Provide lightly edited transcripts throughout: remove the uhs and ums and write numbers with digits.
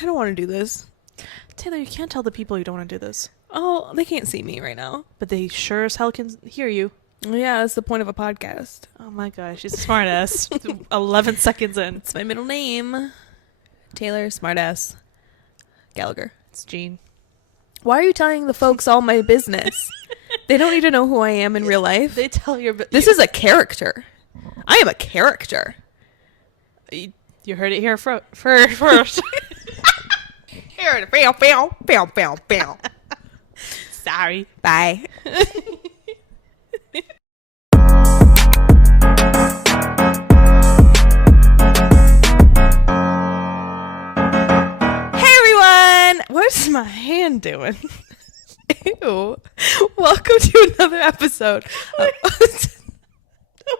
I don't want to do this. Taylor, you can't tell the people you don't want to do this. Oh, they can't see me right now. But they sure as hell can hear you. Yeah, that's the point of a podcast. Oh my gosh, she's a smart ass. 11 seconds in. It's my middle name. Taylor, smartass. Gallagher. It's Jean. Why are you telling the folks all my business? They don't need to know who I am in real life. They tell your... This is a character. I am a character. You heard it here first. Here, bow. Sorry. Bye. What's my hand doing? Ew. Welcome to another episode. That was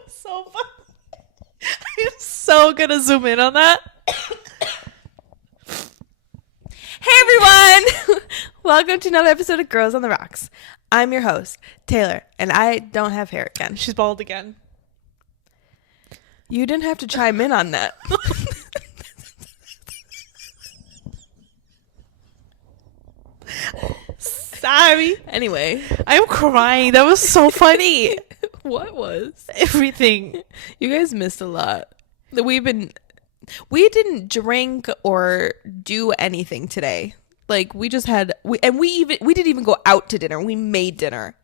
so funny. I'm so gonna zoom in on that. Hey everyone! Welcome to another episode of Girls on the Rocks. I'm your host, Taylor, and I don't have hair again. She's bald again. You didn't have to chime in on that. Sorry. Anyway, I'm crying. That was so funny. What was? Everything. You guys missed a lot. We didn't drink or do anything today. Like we just had we didn't even go out to dinner. We made dinner.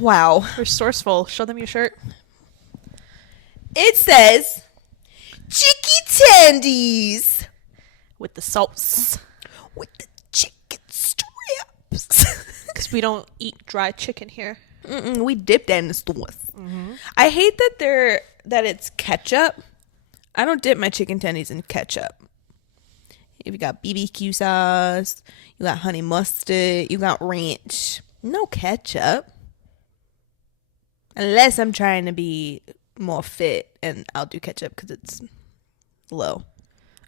Wow. Resourceful. Show them your shirt. It says Chicky Tendies With the sauce. with the chicken strips. Because we don't eat dry chicken here. We dip that in the sauce. Mm-hmm. I hate that it's ketchup. I don't dip my chicken tendies in ketchup. If you got BBQ sauce, you got honey mustard, you got ranch. No ketchup. Unless I'm trying to be more fit, and I'll do ketchup because it's low.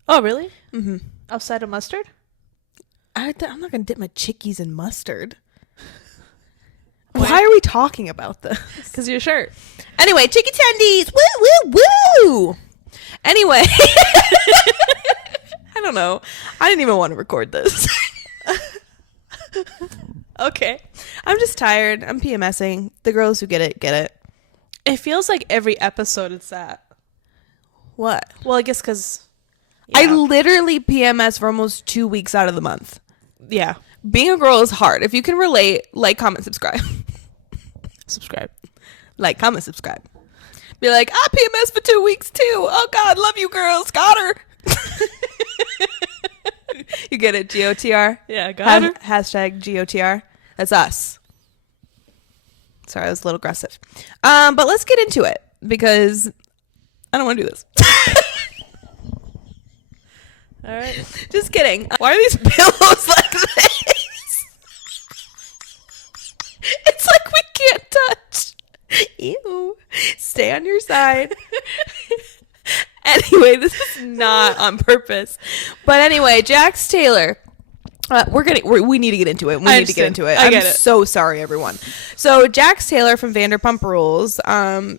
Oh, really? Mm-hmm. Outside of mustard? I'm not going to dip my chickies in mustard. Why are we talking about this? Because your shirt. Anyway, chicken tendies. Woo, woo, woo. Anyway. I don't know. I didn't even want to record this. Okay. I'm just tired. I'm PMSing. The girls who get it, get it. It feels like every episode it's that. What? Well, I guess because... I literally PMS for almost 2 weeks out of the month. Yeah. Being a girl is hard. If you can relate, like, comment, subscribe. Subscribe. Like, comment, subscribe. Be like, I PMS for 2 weeks too. Oh God, love you girls. Got her. You get it? GOTR? Yeah, got her. Hashtag GOTR. That's us. Sorry, I was a little aggressive. But let's get into it because I don't want to do this. All right. Just kidding. Why are these pillows like this? It's like we can't touch. Ew. Stay on your side. Anyway, this is not on purpose. But anyway, Jax Taylor. We need to get into it. We need to get into it. I get I'm it. so sorry, everyone. So Jax Taylor from Vanderpump Rules,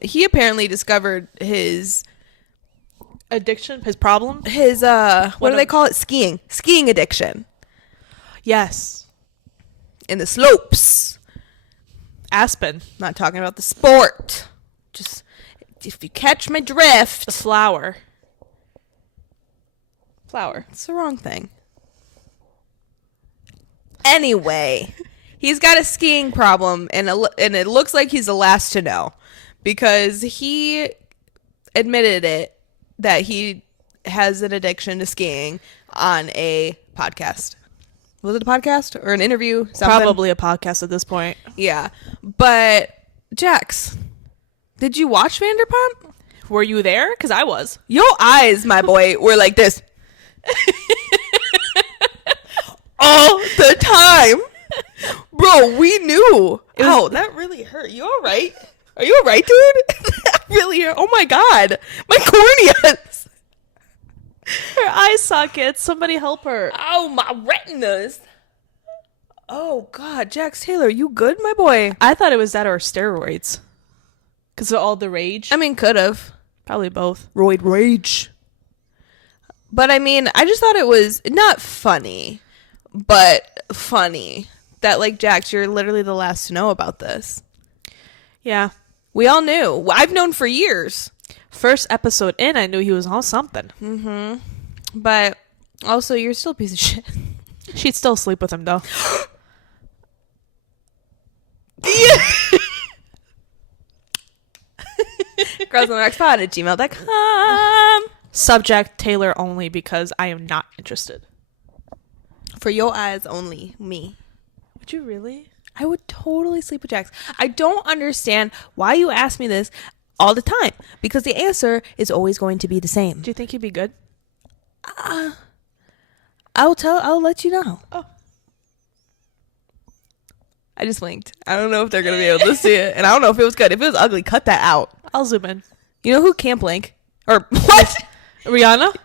he apparently discovered his Addiction? His problem? what do they call it? Skiing addiction Yes. in the slopes. Aspen. Not talking about the sport. Just if you catch my drift. The flower. Flower. It's the wrong thing. Anyway, he's got a skiing problem, and it looks like he's the last to know because he admitted it that he has an addiction to skiing on a podcast. Was it a podcast or an interview? Something? Probably a podcast at this point. Yeah. But, Jax, did you watch Vanderpump? Were you there? Because I was. Your eyes, my boy, were like this. All the time. Bro, we knew. Oh, that really hurt. You all right? Are you all right, dude? That really hurt. Oh, my God. My corneas. Her eye socket. Somebody help her. Oh, my retinas. Oh, God. Jax Taylor, you good, my boy? I thought it was that or steroids. Because of all the rage. I mean, could have. Probably both. Roid rage. But I mean, I just thought it was not funny, but funny that, like, Jax, you're literally the last to know about this. Yeah. We all knew. I've known for years. First episode in, I knew he was on something. Mm-hmm. But also, you're still a piece of shit. She'd still sleep with him, though. girlsontherockspod@gmail.com. Subject Taylor only, because I am not interested. For your eyes only, me. Would you really? I would totally sleep with Jax. I don't understand why you ask me this all the time, because the answer is always going to be the same. Do you think he'd be good? I'll let you know. Oh. I just blinked. I don't know if they're going to be able to see it. And I don't know if it was good. If it was ugly, cut that out. I'll zoom in. You know who can't blink? Or what? Rihanna?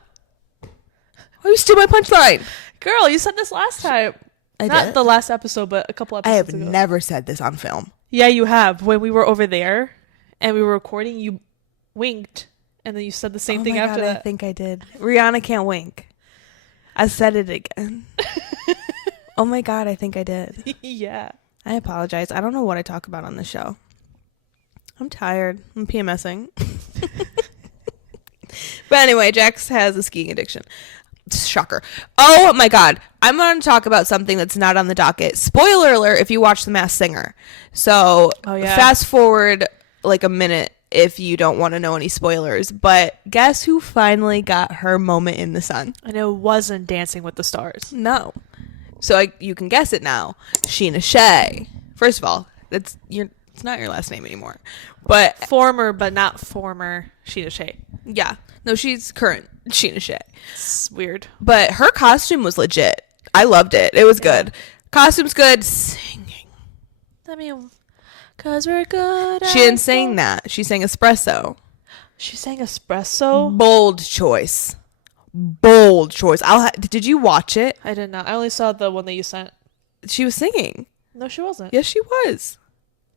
Why you steal my punchline? Girl, you said this last time. Not did. the last episode, but a couple I episodes have ago. never said this on film. Yeah, you have. When we were over there and we were recording, you winked and then you said the same thing after that. I think I did. Rihanna can't wink. I said it again. Oh my God, I think I did. Yeah. I apologize. I don't know what I talk about on the show. I'm tired. I'm PMSing. But anyway, Jax has a skiing addiction. Shocker. Oh my God. I'm going to talk about something that's not on the docket. Spoiler alert if you watch The Masked Singer. So fast forward like a minute if you don't want to know any spoilers. But guess who finally got her moment in the sun? And it wasn't Dancing with the Stars. No. So you can guess it now. Scheana Shay. First of all, it's not your last name anymore. But Former, but not former Scheana Shay. yeah. No, she's current Scheana Shay. It's weird. But her costume was legit. I loved it. It was good. Costume's good. Singing. I mean, because we're good. She didn't sing that. She sang Espresso. She sang Espresso? Bold choice. Bold choice. Did you watch it? I did not. I only saw the one that you sent. She was singing. No, she wasn't. Yes, she was.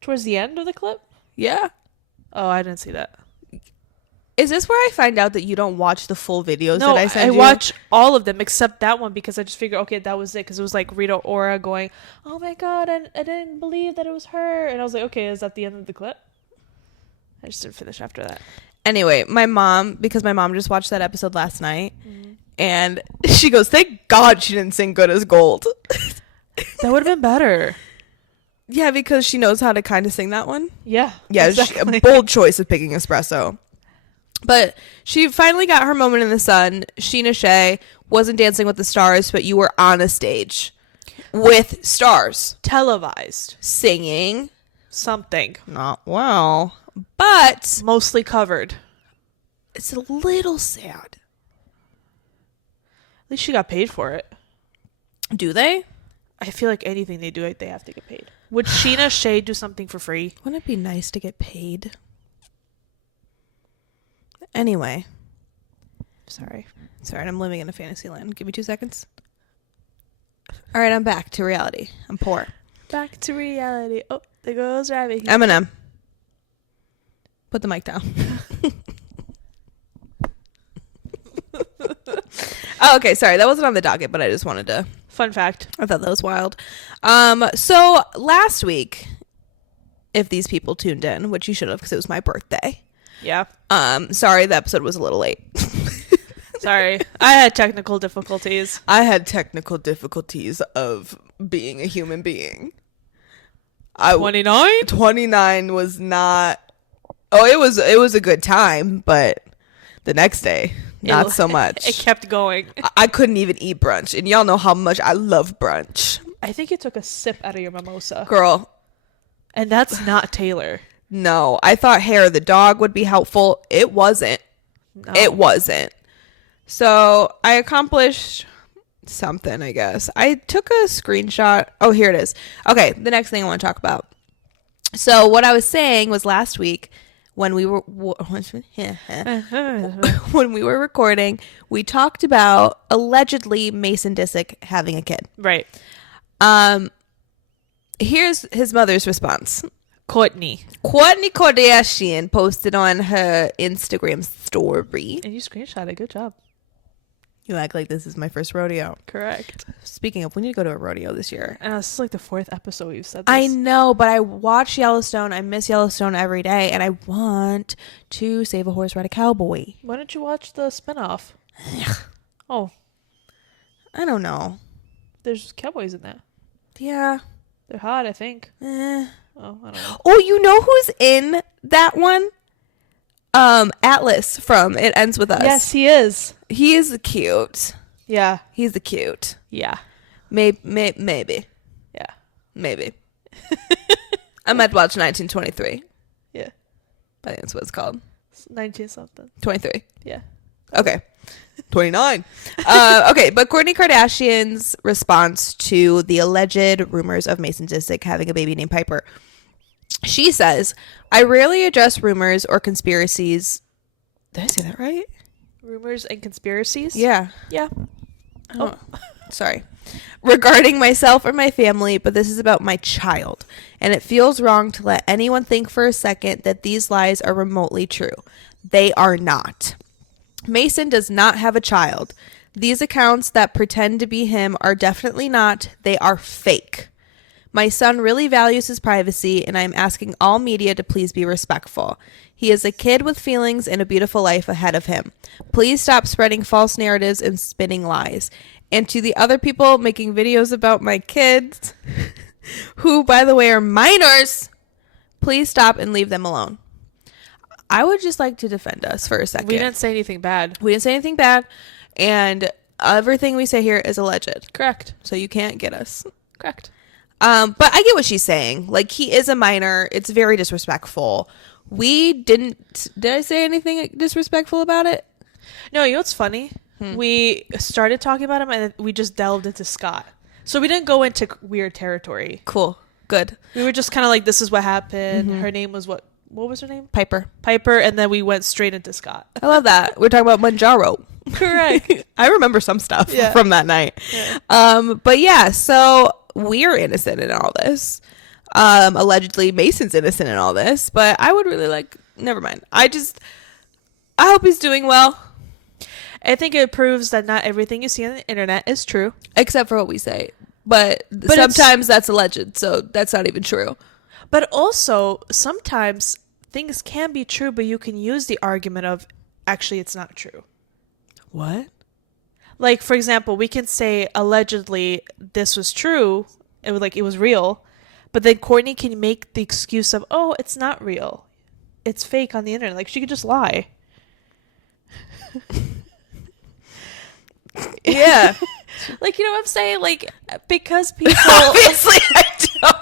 Towards the end of the clip? Yeah. Oh, I didn't see that. Is this where I find out that you don't watch the full videos No, that I send you? I watch all of them except that one because I just figured, okay, that was it. Because it was like Rita Ora going, oh my God, I didn't believe that it was her. And I was like, okay, is that the end of the clip? I just didn't finish after that. Anyway, my mom just watched that episode last night, and she goes, thank God she didn't sing Good as Gold. That would have been better. Yeah, because she knows how to kind of sing that one. Yeah. Yeah, exactly. a bold choice of picking Espresso. But she finally got her moment in the sun. Scheana Shay wasn't Dancing with the Stars, but you were on a stage with stars. Televised. Singing. Something. Not well. But Mostly covered. it's a little sad. At least she got paid for it. Do they? I feel like anything they do, they have to get paid. Would Scheana Shay do something for free? Wouldn't it be nice to get paid? Anyway. Sorry, I'm living in a fantasy land. Give me 2 seconds. All right, I'm back to reality. I'm poor. Back to reality. Oh, there goes Rabbit. Eminem. Put the mic down. Oh, okay, sorry. That wasn't on the docket, but I just wanted to... Fun fact. I thought that was wild. So last week, if these people tuned in, which you should have because it was my birthday. Yeah. Sorry, the episode was a little late. Sorry. I had technical difficulties. I had technical difficulties of being a human being. 29? 29 was not... Oh, it was a good time, but the next day, not so much. It kept going. I couldn't even eat brunch, and y'all know how much I love brunch. I think you took a sip out of your mimosa. Girl. And that's not Taylor. No, I thought hair of the dog would be helpful. It wasn't. No. It wasn't. So I accomplished something, I guess. I took a screenshot. Oh, here it is. Okay, the next thing I want to talk about. So what I was saying was last week when we were when we were recording, we talked about allegedly Mason Disick having a kid. Right. Here's his mother's response. Kourtney Kardashian posted on her Instagram story. And you screenshot it. Good job. You act like this is my first rodeo. Correct. Speaking of, we need to go to a rodeo this year. And this is like the 4th episode we've said this. I know, but I watch Yellowstone. I miss Yellowstone every day, and I want to save a horse, ride a cowboy. Why don't you watch the spinoff? Oh, I don't know. there's cowboys in that. Yeah. They're hot, I think. Eh. Oh, I don't know. Oh, you know who's in that one? Atlas from It Ends With Us. Yes, he is. He is cute. Yeah. He's the cute. Yeah. Maybe. Yeah. Maybe. I might watch 1923. Yeah. I think that's what it's called. 19 something. 23. Yeah. Okay. 29. Okay, but Kourtney Kardashian's response to the alleged rumors of Mason Disick having a baby named Piper. She says, I rarely address rumors or conspiracies. Did I say that right? Rumors and conspiracies? Yeah. Yeah. Oh, sorry. Regarding myself or my family, but this is about my child. And it feels wrong to let anyone think for a second that these lies are remotely true. They are not. Mason does not have a child. These accounts that pretend to be him are definitely not. They are fake. My son really values his privacy, and I am asking all media to please be respectful. He is a kid with feelings and a beautiful life ahead of him. Please stop spreading false narratives and spinning lies. And to the other people making videos about my kids, who, by the way, are minors, please stop and leave them alone. I would just like to defend us for a second. We didn't say anything bad. We didn't say anything bad, and everything we say here is alleged. Correct. So you can't get us. Correct. But I get what she's saying. Like, he is a minor. It's very disrespectful. Did I say anything disrespectful about it? No, you know what's funny? We started talking about him and we just delved into Scott. So we didn't go into weird territory. Cool. Good. We were just kind of like, this is what happened. Her name was what was her name? Piper. And then we went straight into Scott. I love that. We're talking about Manjaro. Correct. I remember some stuff from that night. Yeah. But yeah, so we're innocent in all this. Allegedly Mason's innocent in all this, but I would really never mind. I hope he's doing well. I think it proves that not everything you see on the internet is true. Except for what we say. But sometimes that's alleged, so that's not even true. But also, sometimes things can be true, but you can use the argument of, actually, it's not true. What? Like, for example, we can say, allegedly, this was true. It was real. But then Kourtney can make the excuse of, oh, it's not real. It's fake on the internet. Like, she could just lie. Yeah. Like, you know what I'm saying? Like, because people... Obviously, I don't.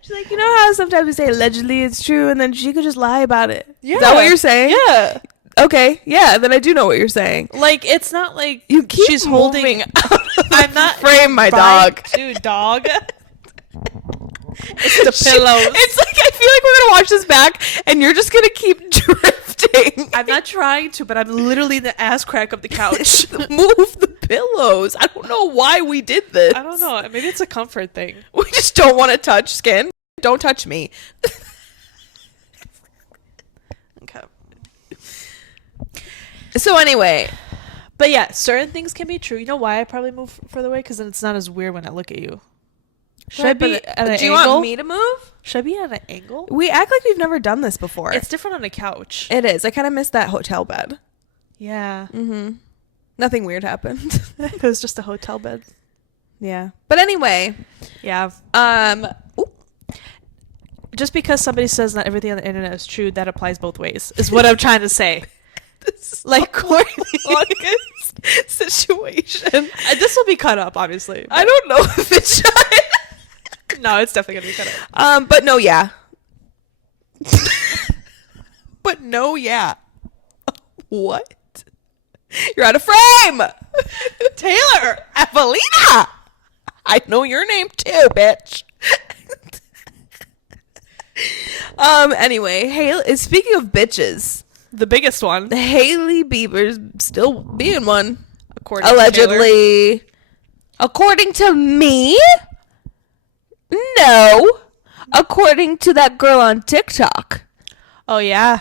She's like, you know how sometimes we say allegedly it's true, and then she could just lie about it. Yeah. Is that what you're saying? Yeah. Okay. Yeah, then I do know what you're saying. Like, it's not like You keep she's holding... I'm not... Frame my dog. Dude, dog. It's the pillows. It's like, I feel like we're going to watch this back, and you're just going to keep drifting. I'm not trying to, but I'm literally in the ass crack of the couch. Move the pillows. I don't know why we did this. I don't know. Maybe it's a comfort thing. We just don't want to touch skin. Don't touch me. Okay. So anyway. But yeah, certain things can be true. You know why I probably move further away? Because then it's not as weird when I look at you. Should I be at an angle? Do you want me to move? Should I be at an angle? We act like we've never done this before. It's different on a couch. It is. I kind of missed that hotel bed. Yeah. Mm-hmm. Nothing weird happened. It was just a hotel bed. Yeah. But anyway. Yeah. Ooh. Just because somebody says not everything on the internet is true, that applies both ways, is what I'm trying to say. This is like Kourtney's situation. This will be cut up, obviously. I don't know if it should. No, it's definitely going to be cut up. But no, yeah. But no, yeah. What? You're out of frame! Taylor! Evelina! I know your name too, bitch. Anyway, speaking of bitches, The biggest one. Hailey Bieber's still being one. According allegedly. To according to me? No. According to that girl on TikTok. Oh, yeah.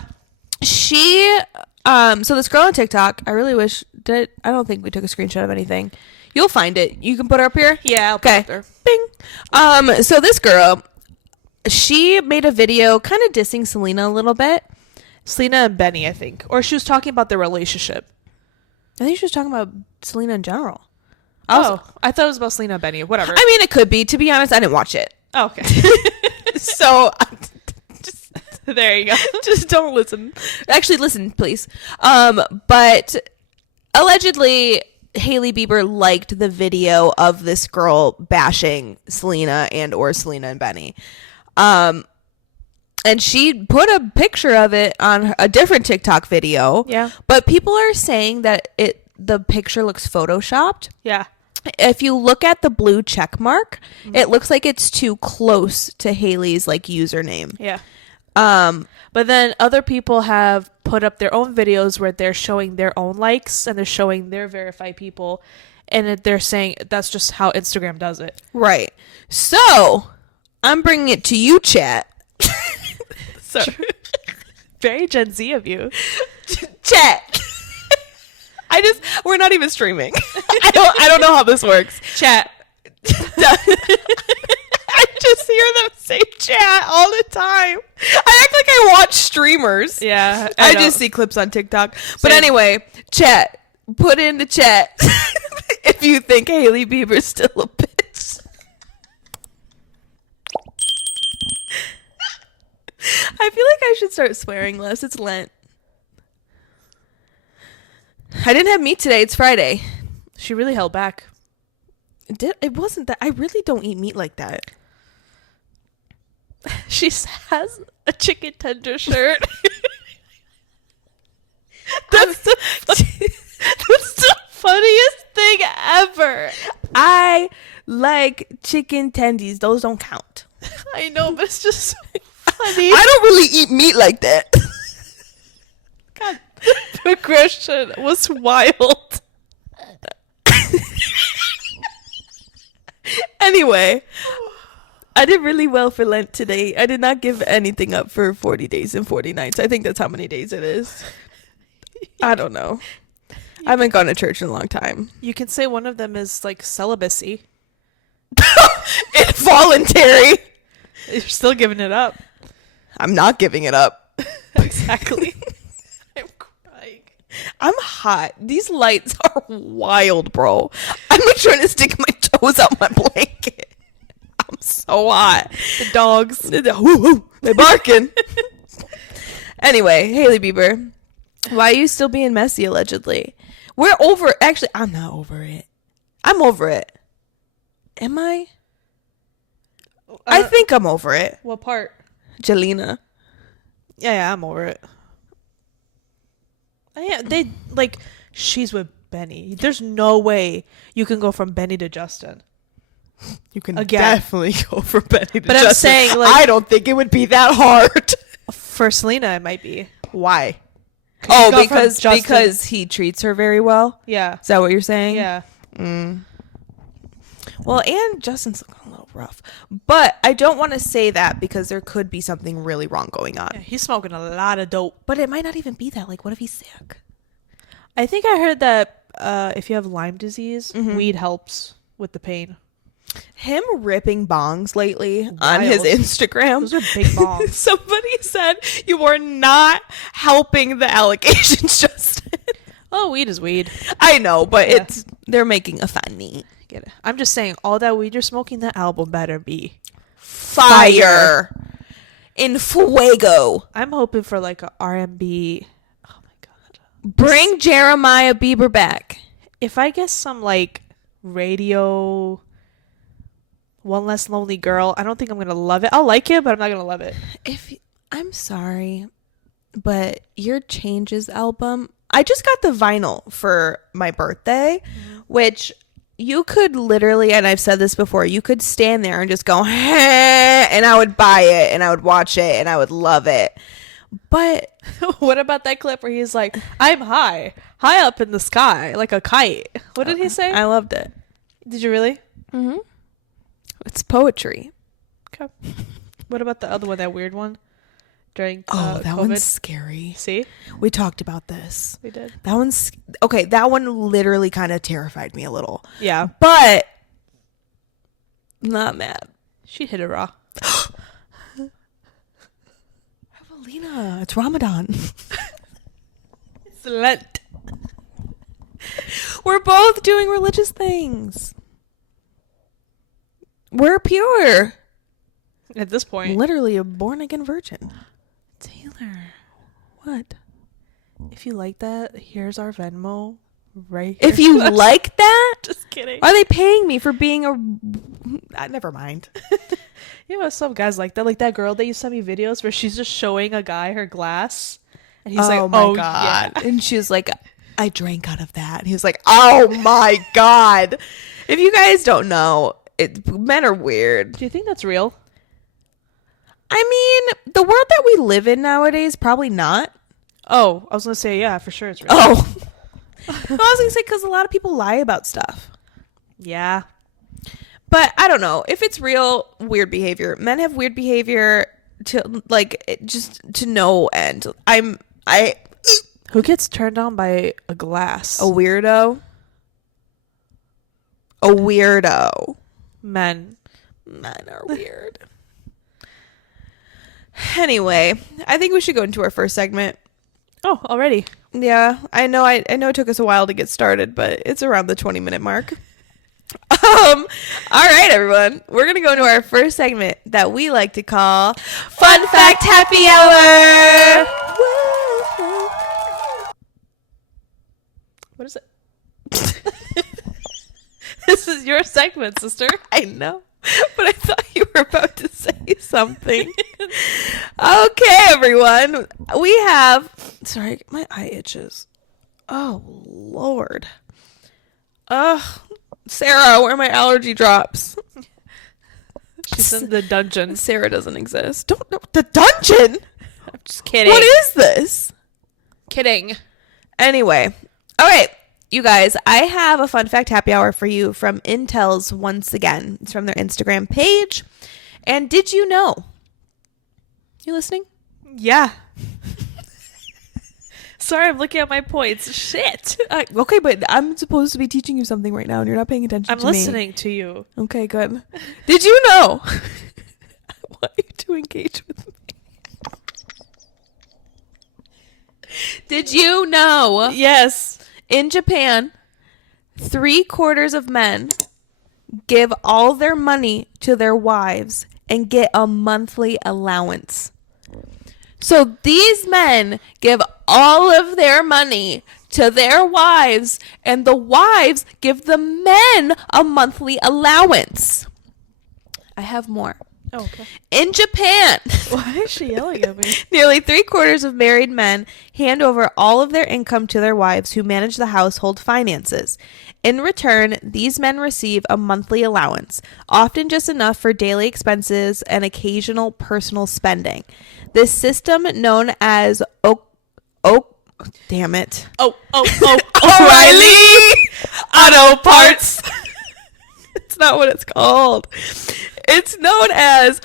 She So this girl on TikTok, I really wish I don't think we took a screenshot of anything. You'll find it. You can put it up here. Yeah. I'll put it Okay. there. Bing. So this girl, she made a video kind of dissing Selena a little bit. Selena and Benny, I think, or she was talking about their relationship. I think she was talking about Selena in general. Oh, I thought it was about Selena and Benny. Whatever. I mean, it could be. To be honest, I didn't watch it. Oh, okay. So just There you go. just don't listen. Actually, listen, please. But allegedly, Hailey Bieber liked the video of this girl bashing Selena or Selena and Benny. And she put a picture of it on a different TikTok video. Yeah. But people are saying that the picture looks photoshopped. Yeah. If you look at the blue check mark, it looks like it's too close to Hailey's like username. Yeah. But then other people have put up their own videos where they're showing their own likes and they're showing their verified people, and they're saying that's just how Instagram does it. Right. So I'm bringing it to you, chat. So very Gen Z of you. Chat. We're not even streaming. I don't know how this works. Chat. I just hear them say chat all the time. I act like I watch streamers. Yeah. I know. just see clips on TikTok. But Same. anyway, chat. Put in the chat if you think Hailey Bieber's still a bitch. I feel like I should start swearing less. It's Lent. I didn't have meat today. It's Friday. She really held back. It wasn't that. I really don't eat meat like that. She has a chicken tender shirt. That's That's the funniest thing ever. I like chicken tendies. Those don't count. I know, but it's just so funny. I don't really eat meat like that. God, the progression was wild. Anyway, I did really well for Lent today. I did not give anything up for 40 days and 40 nights. I think that's how many days it is. I don't know. I haven't gone to church in a long time. You can say one of them is like celibacy. Involuntary. You're still giving it up. I'm not giving it up. Exactly. I'm crying. I'm hot. These lights are wild, bro. I'm like trying to stick my toes out my blanket. I'm so hot. The dogs. They're barking. Anyway, Hailey Bieber, why are you still being messy, allegedly? We're over. Actually, I'm not over it. I'm over it. Am I? I think I'm over it. What part? Jelena. Yeah, I'm over it. Yeah, she's with Benny. There's no way you can go from Benny to Justin. You can Again. definitely go for Benny to But I'm Justin. saying, like- I don't think it would be that hard. For Selena, it might be. Why? You Oh, go from Justin- because he treats her very well. Yeah. Is that what you're saying? Yeah. Well, and Justin's looking a little rough. But I don't want to say that because there could be something really wrong going on. Yeah, he's smoking a lot of dope. But it might not even be that. Like, what if he's sick? I think I heard that if you have Lyme disease, weed helps with the pain. Him ripping bongs lately on his Wild. Instagram. Those are big bongs. Somebody said you are not helping the allegations, Justin. Oh, weed is weed. I know, but Yeah. they're making a funny. Get it. I'm just saying, all that weed you're smoking, that album better be Fire. In fuego. I'm hoping for like a R&B. Oh my god. Bring Jeremiah Bieber back. If I get some like radio One Less Lonely Girl, I don't think I'm going to love it. I'll like it, but I'm not going to love it. I'm sorry, but your Changes album, I just got the vinyl for my birthday, which you could literally, and I've said this before, you could stand there and just go, "Hey," and I would buy it and I would watch it and I would love it. But What about that clip where he's like, I'm high up in the sky, like a kite? What did he say? I loved it. Did you really? It's poetry. Okay. What about the other one, that weird one? during that COVID. one's scary. See? We talked about this. We did. That one's okay. That one literally kind of terrified me a little. Yeah. But not mad. She hit it raw. Evelina, it's Ramadan. It's Lent. We're both doing religious things. We're pure. At this point. Literally a born again virgin. Taylor. What? If you like that, here's our Venmo right here. If you like that? Just kidding. Are they paying me for being a... never mind. You know, some guys like that. Like that girl that you sent me videos where she's just showing a guy her glass. And he's like, my oh, God. yeah. And she was like, I drank out of that. And he was like, oh my God. If you guys don't know, men are weird. Do you think that's real? I mean, the world that we live in nowadays, probably not. Oh, I was going to say, yeah, for sure it's real. Oh. No, I was going to say, because a lot of people lie about stuff. Yeah. But I don't know. If it's real, weird behavior. Men have weird behavior to, like, just to no end. Who gets turned on by a glass? A weirdo. A weirdo. Men. Men are weird. Anyway, I think we should go into our first segment. Oh, already? Yeah, I know it took us a while to get started, but it's around the 20-minute mark. All right, everyone. We're going to go into our first segment that we like to call Fun Fact Happy Hour. What is it? This is your segment, sister. I know, but I thought you were about to say something. Okay, everyone. We have... Sorry, my eye itches. Oh, Lord. Ugh. Sarah, where are my allergy drops? She's in the dungeon. Sarah doesn't exist. Don't know. The dungeon? I'm just kidding. What is this? Kidding. Anyway. All right. You guys, I have a fun fact happy hour for you from Intel's once again. It's from their Instagram page. And did you know? You listening? Yeah. Sorry, I'm looking at my points. Shit. Okay, but I'm supposed to be teaching you something right now, and you're not paying attention to me. I'm listening to you. Okay, good. Did you know? I want you to engage with me. Did you know? Yes. In Japan, 3/4 of men give all their money to their wives and get a monthly allowance. So these men give all of their money to their wives, and the wives give the men a monthly allowance. I have more. Oh, okay. In Japan, Why is she yelling at me? nearly 3/4 of married men hand over all of their income to their wives who manage the household finances. In return, these men receive a monthly allowance, often just enough for daily expenses and occasional personal spending. This system, known as damn it. O'Reilly Auto Parts. It's not what it's called. It's known as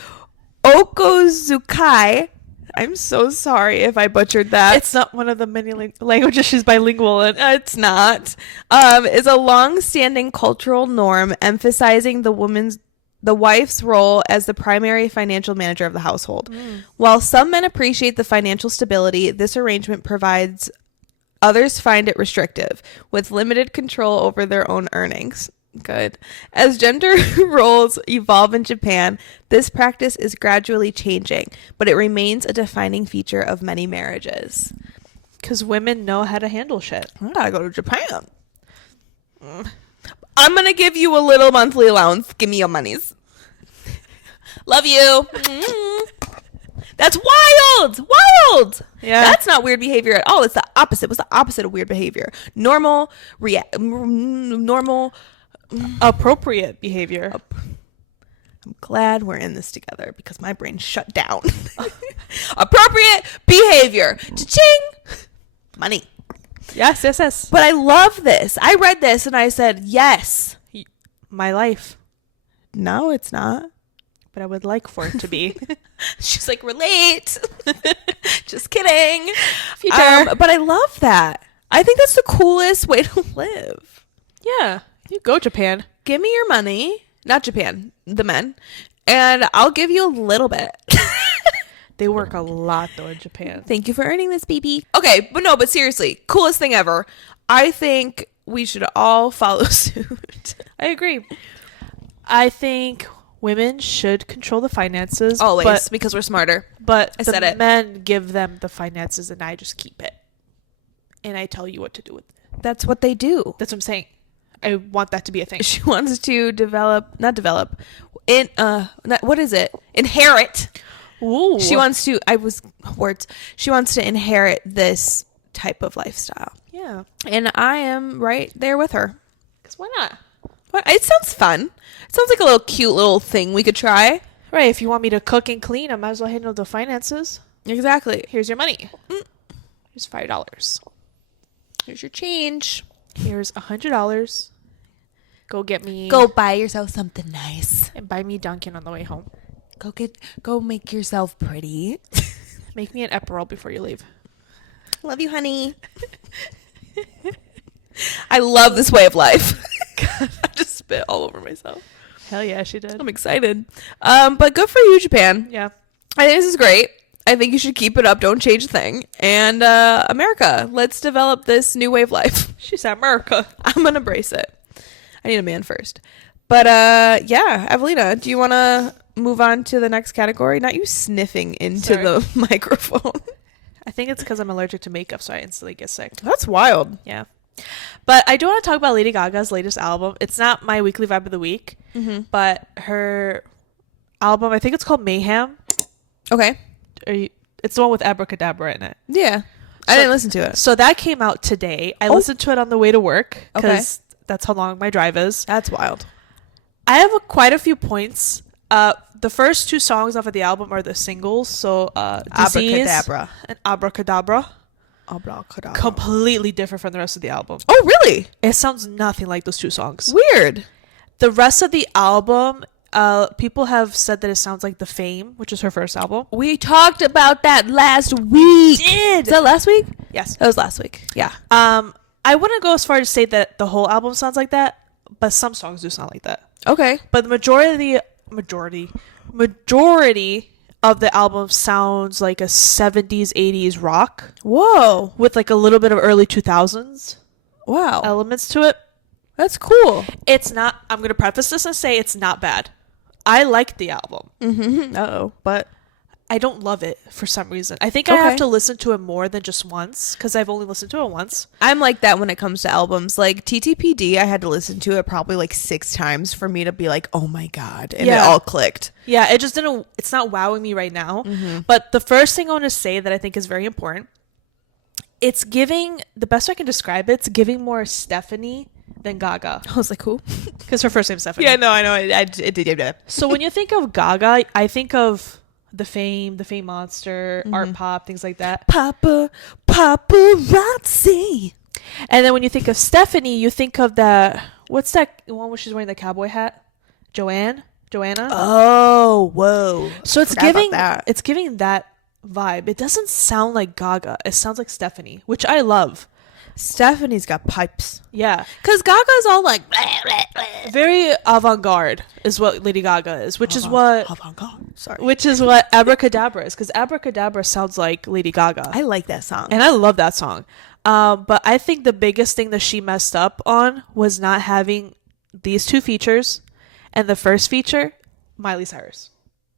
Okozukai. I'm so sorry if I butchered that. It's not one of the many languages she's bilingual in. It's not. Is a long-standing cultural norm emphasizing the wife's role as the primary financial manager of the household. While some men appreciate the financial stability this arrangement provides, others find it restrictive, with limited control over their own earnings. Good. As gender roles evolve in Japan, this practice is gradually changing, but it remains a defining feature of many marriages. Because women know how to handle shit. I gotta go to Japan. I'm gonna give you a little monthly allowance. Give me your monies. Love you. That's wild. Wild. Yeah. That's not weird behavior at all. It's the opposite. What's the opposite of weird behavior? Normal. Appropriate behavior. I'm glad we're in this together because my brain shut down. Appropriate behavior. Cha-ching. Money. Yes. But I love this. I read this and I said, yes. My life. No, it's not. but I would like for it to be. She's like, relate. Just kidding. Future. But I love that. I think that's the coolest way to live. Yeah. You go, Japan. Give me your money. Not Japan, the men. And I'll give you a little bit. They work a lot, though, in Japan. Thank you for earning this, baby. Okay, but seriously, coolest thing ever. I think we should all follow suit. I agree. I think women should control the finances. Always, because we're smarter. But I said it. men give them the finances and I just keep it. And I tell you what to do with it. That's what they do. That's what I'm saying. I want that to be a thing. She wants to what is it? Inherit. Ooh. She wants to inherit this type of lifestyle. Yeah. And I am right there with her. Because why not? It sounds fun. It sounds like a little cute little thing we could try. Right. If you want me to cook and clean, I might as well handle the finances. Exactly. Here's your money. Here's $5. Here's your change. Here's $100. Go buy yourself something nice. And buy me Dunkin' on the way home. Go make yourself pretty. Make me an Aperol before you leave. Love you, honey. I love this way of life. God, I just spit all over myself. Hell yeah, she did. I'm excited. But good for you, Japan. Yeah. I think this is great. I think you should keep it up. Don't change a thing. And America, let's develop this new way of life. She said America. I'm going to embrace it. I need a man first. But yeah, Evelina, do you want to move on to the next category? Not you sniffing into the microphone. I think it's because I'm allergic to makeup, so I instantly get sick. That's wild. Yeah. But I do want to talk about Lady Gaga's latest album. It's not my weekly vibe of the week, but her album, I think it's called Mayhem. Okay. It's the one with Abracadabra in it. Yeah. I didn't listen to it. So that came out today. I listened to it on the way to work because that's how long my drive is. That's wild. I have quite a few points. The first two songs off of the album are the singles. So Disease Abracadabra and Abracadabra. Abracadabra. Completely different from the rest of the album. Oh, really? It sounds nothing like those two songs. Weird. The rest of the album, people have said that it sounds like The Fame, which is her first album. We talked about that last week. Is that last week? Yes. That was last week. Yeah. I wouldn't go as far to say that the whole album sounds like that, but some songs do sound like that. Okay. But the majority of the album sounds like a 70s, 80s rock. Whoa. With like a little bit of early 2000s Wow. elements to it. That's cool. It's not, I'm going to preface this and say it's not bad. I like the album. Uh-oh. But I don't love it for some reason. I think I have to listen to it more than just once because I've only listened to it once. I'm like that when it comes to albums. Like TTPD, I had to listen to it probably like 6 times for me to be like, oh my God. And it all clicked. Yeah, it just didn't, it's not wowing me right now. But the first thing I want to say that I think is very important, it's giving, the best way I can describe it, it's giving more Stephanie than Gaga. I was like, who? Because her first name's Stephanie. Yeah, no, I know. I did. So when you think of Gaga, I think of The Fame Monster, Art Pop, things like that. Paparazzi. And then when you think of Stephanie, you think of that, what's that one where she's wearing the cowboy hat? Joanna? Oh, whoa. So it's giving that vibe. It doesn't sound like Gaga. It sounds like Stephanie, which I love. Stephanie's got pipes. Yeah. Because Gaga's all like... Blah, blah, blah. Very avant-garde is what Lady Gaga is, which is what Abracadabra is. Because Abracadabra sounds like Lady Gaga. I like that song. And I love that song. But I think the biggest thing that she messed up on was not having these two features. And the first feature, Miley Cyrus.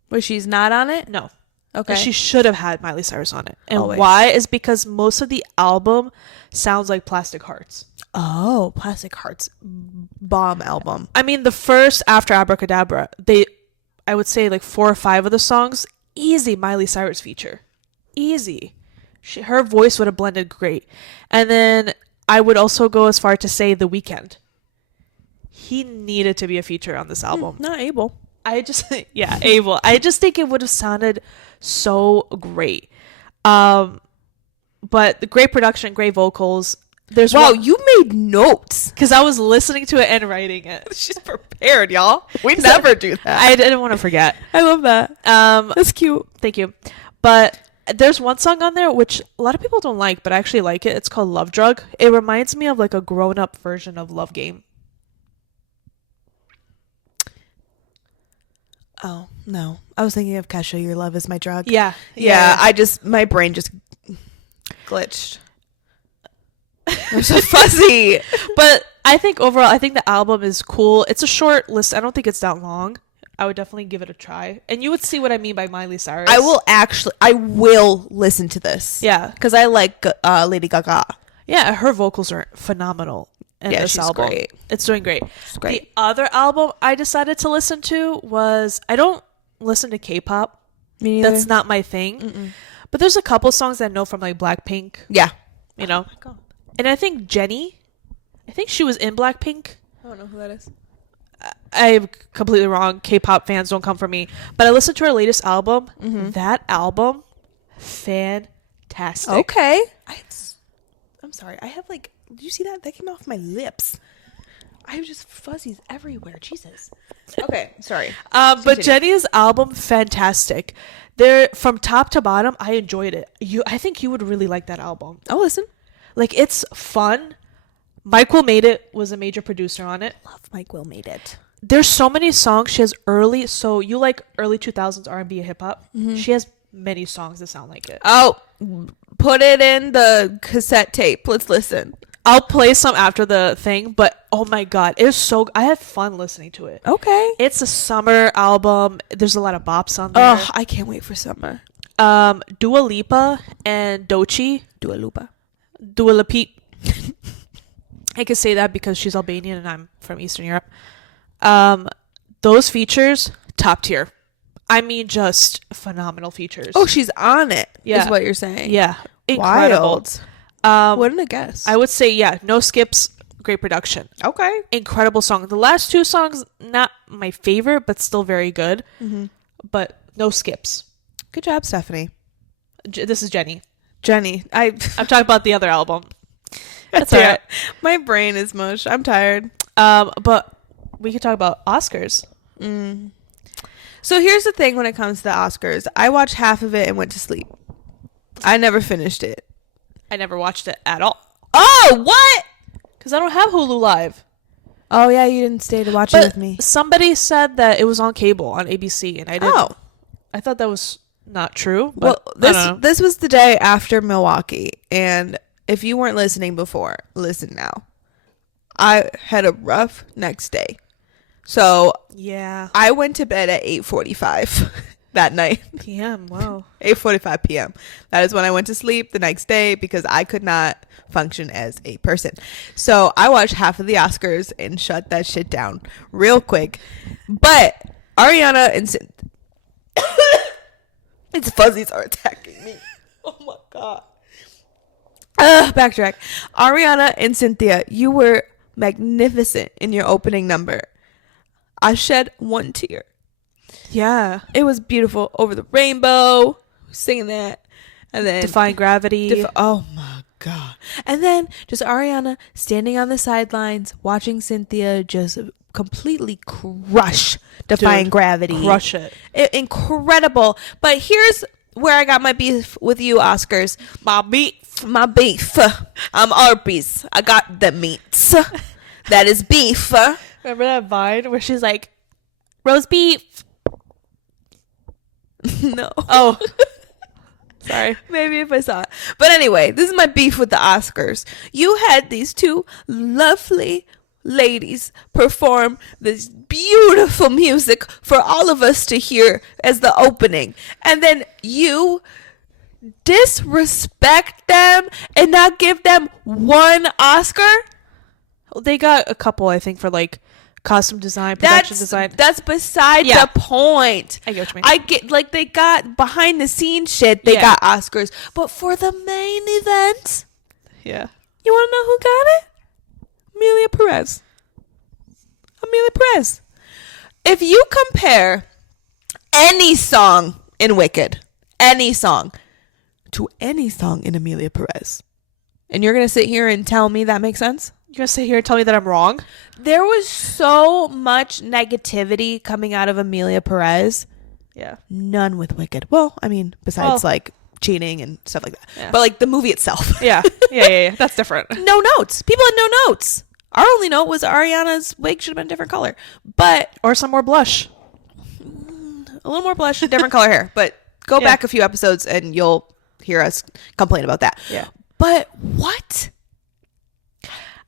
Where she's not on it? No. Okay. And she should have had Miley Cyrus on it. And Always. why is because most of the album sounds like Plastic Hearts. Oh, Plastic Hearts. Bomb album. I mean, the first after Abracadabra, I would say like 4 or 5 of the songs, easy Miley Cyrus feature. Easy. Her voice would have blended great. And then I would also go as far to say The Weeknd. He needed to be a feature on this album. Not able. Able. I just think it would have sounded so great. But the great production, great vocals. There's Wow, you made notes. because I was listening to it and writing it. She's prepared, y'all. We never do that. I didn't want to forget. I love that. That's cute. Thank you. But there's one song on there which a lot of people don't like, but I actually like it. It's called Love Drug. It reminds me of like a grown-up version of Love Game. Oh, no. I was thinking of Kesha, Your Love Is My Drug. Yeah. Yeah, my brain just glitched. I'm so fuzzy. But I think overall, I think the album is cool. It's a short list. I don't think it's that long. I would definitely give it a try. And you would see what I mean by Miley Cyrus. I will listen to this. Yeah. Because I like Lady Gaga. Yeah, her vocals are phenomenal in this she's album. great. It's doing great. It's great. The other album I decided to listen to was, I don't listen to K-pop. Me neither. That's not my thing. But there's a couple songs that I know from like Blackpink. Yeah. You know? And I think Jennie, I think she was in Blackpink. I don't know who that is. I'm completely wrong. K-pop fans don't come for me. But I listened to her latest album. That album, fantastic. Okay. I'm sorry. I have like, did you see that? That came off my lips. I have just fuzzies everywhere. Jesus. Okay. Sorry. But Jennie's album, fantastic. There, from top to bottom, I enjoyed it. I think you would really like that album. I'll listen. Like, it's fun. Mike Will Made It was a major producer on it. Love Mike Will Made It. There's so many songs she has early. So you like early 2000s R&B and hip hop. She has many songs that sound like it. Oh, put it in the cassette tape. Let's listen. I'll play some after the thing, but oh my god, it's so. I had fun listening to it. Okay. It's a summer album. There's a lot of bops on there. Oh, I can't wait for summer. Dua Lipa and Doechii. Dua Lipa. Dua Lipa. I can say that because she's Albanian and I'm from Eastern Europe. Those features, top tier. I mean, just phenomenal features. Oh, she's on it. Yeah. Is what you're saying. Yeah. Incredible. Wild. Wouldn't have guessed. I would say, yeah, no skips, great production. Okay. Incredible song. The last two songs, not my favorite, but still very good. But no skips. Good job, Stephanie. This is Jennie. I'm talking about the other album. That's all right. My brain is mush. I'm tired. But we could talk about Oscars. So here's the thing when it comes to the Oscars. I watched half of it and went to sleep. I never finished it. I never watched it at all. Oh, what? Because I don't have Hulu Live. Oh, yeah, you didn't stay to watch it with me. Somebody said that it was on cable on ABC, and I didn't. Oh. I thought that was not true. But This was the day after Milwaukee, and if you weren't listening before, listen now. I had a rough next day. So yeah, I went to bed at 8:45 that night. PM, wow. 8:45 p.m. That is when I went to sleep the next day because I could not function as a person. So I watched half of the Oscars and shut that shit down real quick. But Ariana and its fuzzies are attacking me. Oh my god. Backtrack. Ariana and Cynthia, you were magnificent in your opening number. I shed one tear. Yeah. It was beautiful. Over the Rainbow, singing that. And then Defying Gravity. Oh my god. And then just Ariana standing on the sidelines watching Cynthia just completely crush Defying Gravity. Crush it. Incredible. But here's where I got my beef with you, Oscars. My beef. I'm Arby's. I got the meats. That is beef. Remember that Vine where she's like, roast beef? No. Oh. Sorry. Maybe if I saw it. But anyway, this is my beef with the Oscars. You had these two lovely ladies perform this beautiful music for all of us to hear as the opening. And then you disrespect them and not give them one Oscar? They got a couple, I think, for like costume design, production design. That's beside the point. I get what you mean. I get like they got behind the scenes shit. They got Oscars, but for the main event, yeah. You want to know who got it? Amelia Perez. If you compare any song in Wicked, any song, to any song in Amelia Perez, And you're going to sit here and tell me that makes sense? You're going to sit here and tell me that I'm wrong? There was so much negativity coming out of Amelia Perez. Yeah. None with Wicked. Well, I mean, besides like cheating and stuff like that. Yeah. But like the movie itself. Yeah. That's different. No notes. People had no notes. Our only note was Ariana's wig should have been a different color. But or some more blush. A little more blush, different color hair. But go back a few episodes and you'll hear us complain about that. Yeah. But what?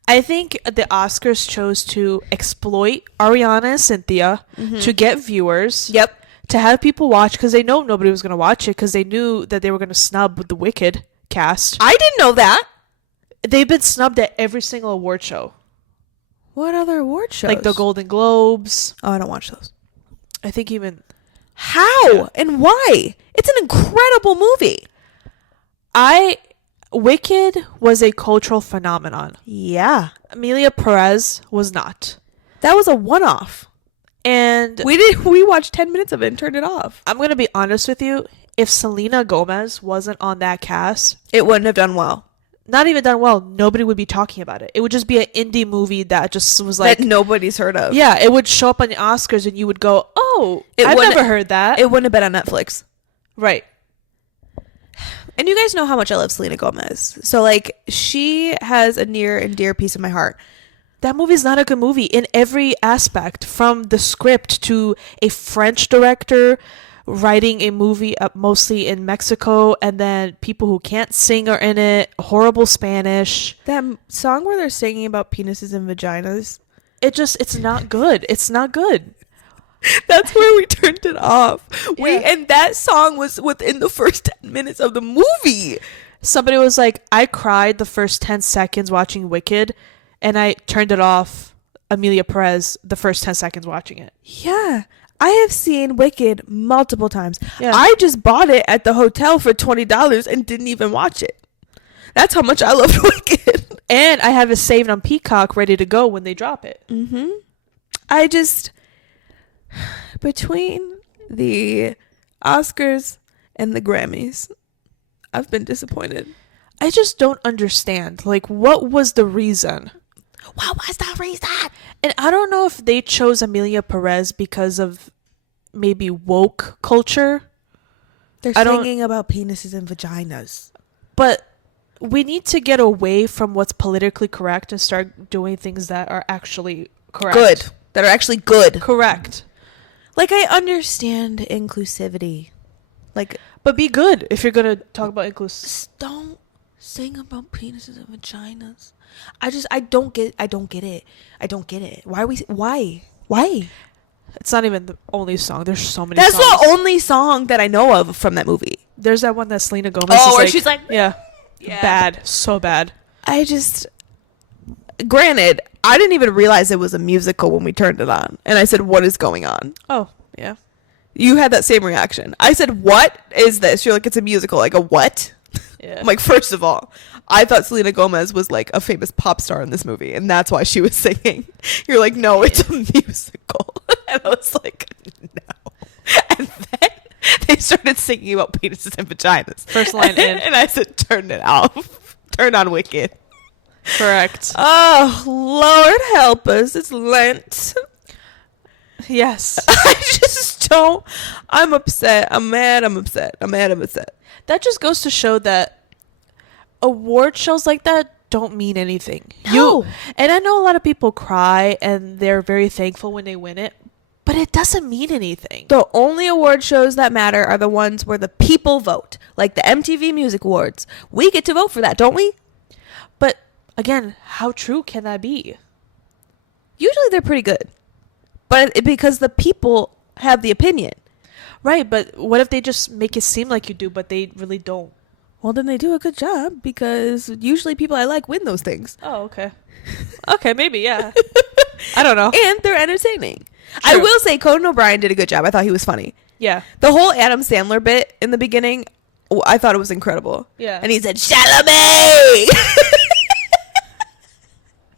I think the Oscars chose to exploit Ariana and Cynthia to get viewers. Yep. To have people watch because they know nobody was going to watch it because they knew that they were going to snub the Wicked cast. I didn't know that. They've been snubbed at every single award show. What other award shows? Like the Golden Globes. Oh, I don't watch those. I think even... How? And why? It's an incredible movie. Wicked was a cultural phenomenon. Yeah. Amelia Perez was not. That was a one-off. And we watched 10 minutes of it and turned it off. I'm going to be honest with you. If Selena Gomez wasn't on that cast, it wouldn't have done well. Not even done well. Nobody would be talking about it. It would just be an indie movie that just was like... that nobody's heard of. Yeah, it would show up on the Oscars and you would go, oh, I've never heard that. It wouldn't have been on Netflix. Right. And you guys know how much I love Selena Gomez. So, like, she has a near and dear piece of my heart. That movie's not a good movie in every aspect, from the script to a French director writing a movie mostly in Mexico, and then people who can't sing are in it, horrible Spanish. That song where they're singing about penises and vaginas. It's not good. It's not good. That's where we turned it off. Yeah. And that song was within the first 10 minutes of the movie. Somebody was like, I cried the first 10 seconds watching Wicked, and I turned it off, Amelia Perez, the first 10 seconds watching it. Yeah. I have seen Wicked multiple times. Yeah. I just bought it at the hotel for $20 and didn't even watch it. That's how much I loved Wicked. And I have it saved on Peacock ready to go when they drop it. Mm-hmm. Between the Oscars and the Grammys, I've been disappointed. I just don't understand. Like, what was the reason? What was the reason? And I don't know if they chose Amelia Perez because of maybe woke culture. They're singing about penises and vaginas. But we need to get away from what's politically correct and start doing things that are actually correct. Good. That are actually good. Correct. Like, I understand inclusivity. Like, but be good if you're going to talk about inclusivity. Don't sing about penises and vaginas. I don't get it. Why? It's not even the only song. There's so many songs. songs. The only song that I know of from that movie. There's that one that Selena Gomez is where she's like, yeah. Yeah. Bad. So bad. Granted, I didn't even realize it was a musical when we turned it on. And I said, what is going on? Oh, yeah. You had that same reaction. I said, what is this? You're like, it's a musical. Like, a what? Yeah. I'm like, first of all, I thought Selena Gomez was like a famous pop star in this movie, and that's why she was singing. You're like, no, it's a musical. And I was like, no. And then they started singing about penises and vaginas. First line in. And I said, turn it off. Turn on Wicked. Correct. Oh, Lord help us. It's Lent. Yes. I just don't. I'm upset. I'm mad. I'm upset. That just goes to show that award shows like that don't mean anything. No. And I know a lot of people cry and they're very thankful when they win it, but it doesn't mean anything. The only award shows that matter are the ones where the people vote, like the MTV Music Awards. We get to vote for that, don't we? But again, how true can that be? Usually they're pretty good, but because the people have the opinion. Right, but what if they just make it seem like you do, but they really don't? Well, then they do a good job, because usually people I like win those things. Oh, okay. Okay, maybe, yeah. I don't know. And they're entertaining. True. I will say Conan O'Brien did a good job. I thought he was funny. Yeah. The whole Adam Sandler bit in the beginning, I thought it was incredible. Yeah. And he said, Chalamet!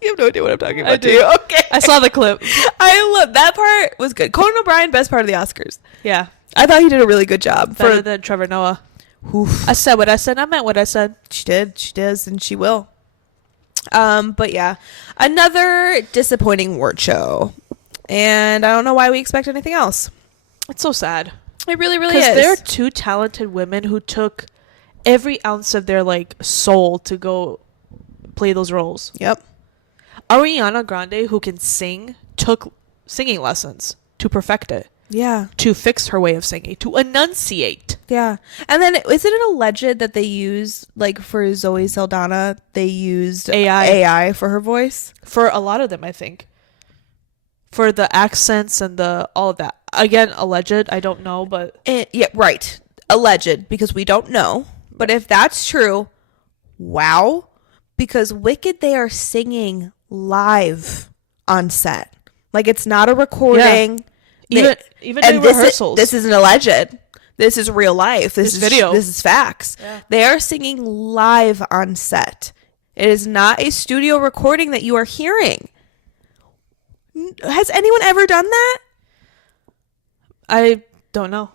You have no idea what I'm talking about, do you? Okay. I saw the clip. I love that part. Was good. Conan O'Brien, best part of the Oscars. Yeah. I thought he did a really good job. Better than Trevor Noah. Oof. I said what I said. I meant what I said. She did. She does. And she will. But yeah, another disappointing award show. And I don't know why we expect anything else. It's so sad. It really, really is. Because there are two talented women who took every ounce of their like soul to go play those roles. Yep. Ariana Grande, who can sing, took singing lessons to perfect it. Yeah. To fix her way of singing, to enunciate. Yeah. And then isn't it alleged that they use, like for Zoe Saldana, they used AI for her voice? For a lot of them, I think. For the accents and the all of that. Again, alleged. I don't know, but Yeah, right. Alleged, because we don't know. But if that's true, wow. Because Wicked, they are singing live on set. Like, it's not a recording. Yeah. Even in rehearsals. This isn't alleged. This is real life. This is video. This is facts. Yeah. They are singing live on set. It is not a studio recording that you are hearing. Has anyone ever done that? I don't know.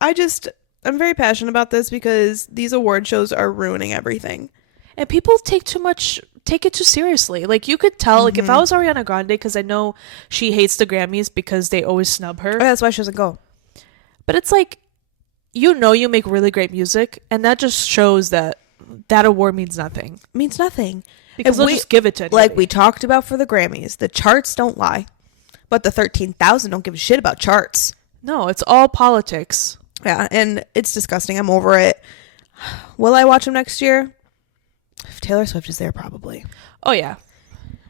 I'm very passionate about this because these award shows are ruining everything. And people take it too seriously. Like, you could tell, like, if I was Ariana Grande, because I know she hates the Grammys because they always snub her. Oh, that's why she doesn't go. But it's like, you make really great music, and that just shows that award means nothing. Means nothing. Because they'll just give it to anybody. Like we talked about for the Grammys, the charts don't lie. But the 13,000 don't give a shit about charts. No, it's all politics. Yeah, and it's disgusting. I'm over it. Will I watch them next year? If Taylor Swift is there, probably. Oh, yeah.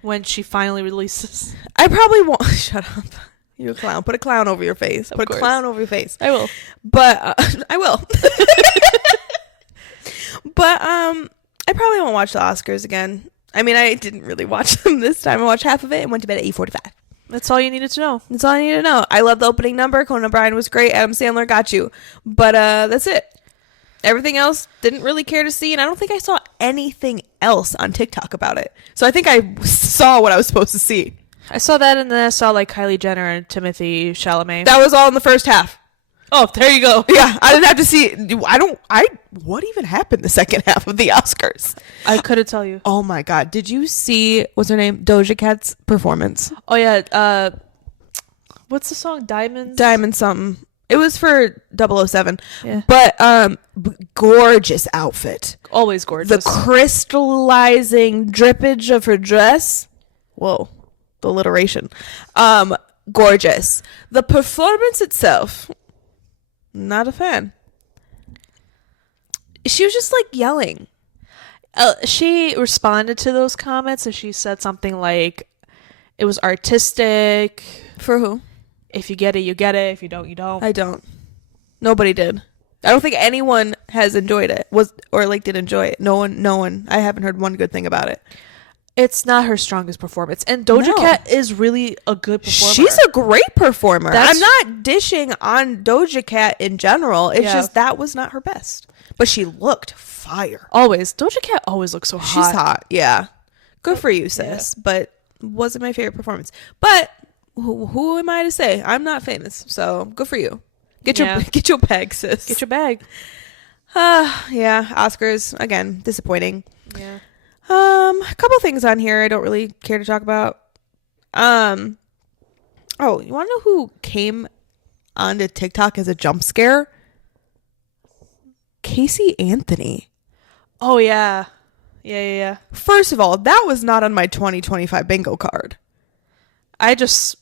When she finally releases. I probably won't. Shut up. You're a clown. Put a clown over your face. Put course. a clown over your face. I will. But, I will. But, I probably won't watch the Oscars again. I mean, I didn't really watch them this time. I watched half of it and went to bed at 8:45. That's all you needed to know. That's all I need to know. I love the opening number. Conan O'Brien was great. Adam Sandler got you. But that's it. Everything else, didn't really care to see. And I don't think I saw anything else on TikTok about it. So I think I saw what I was supposed to see. I saw that, and then I saw like Kylie Jenner and Timothy Chalamet. That was all in the first half. Oh, there you go. Yeah, I didn't have to see. What even happened the second half of the Oscars? I couldn't tell you. Oh my God. Did you see, what's her name? Doja Cat's performance? Oh, yeah. What's the song? Diamonds? Diamond something. It was for 007. Yeah. But gorgeous outfit. Always gorgeous. The crystallizing drippage of her dress. Whoa. The alliteration. Gorgeous. The performance itself, not a fan. She was just like yelling. She responded to those comments and she said something like, it was artistic. For who? If you get it, you get it. If you don't, you don't. I don't. Nobody did. I don't think anyone has enjoyed it. Did enjoy it. No one. I haven't heard one good thing about it. It's not her strongest performance. And Doja Cat is really a good performer. She's a great performer. I'm not dishing on Doja Cat in general. It's just that was not her best. But she looked fire. Always. Doja Cat always looks so hot. She's hot. Yeah. Good for you, sis. Yeah. But wasn't my favorite performance. But who am I to say? I'm not famous. So good for you. Get your bag, sis. Get your bag. Yeah. Oscars, again, disappointing. Yeah. A couple things on here I don't really care to talk about. You want to know who came onto TikTok as a jump scare? Casey Anthony. Oh, yeah. Yeah. First of all, that was not on my 2025 bingo card. I just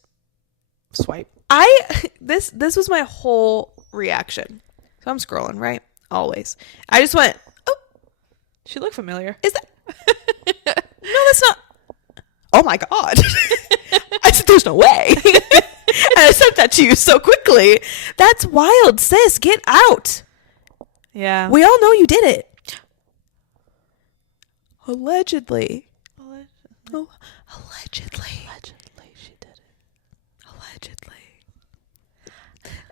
swipe. This was my whole reaction. So I'm scrolling, right? Always. I just went, oh. She looked familiar. Is that? No, that's not. Oh my God. I said, there's no way. And I sent that to you so quickly. That's wild, sis. Get out. Yeah. We all know you did it. Allegedly. Oh, allegedly. Allegedly, she did it. Allegedly.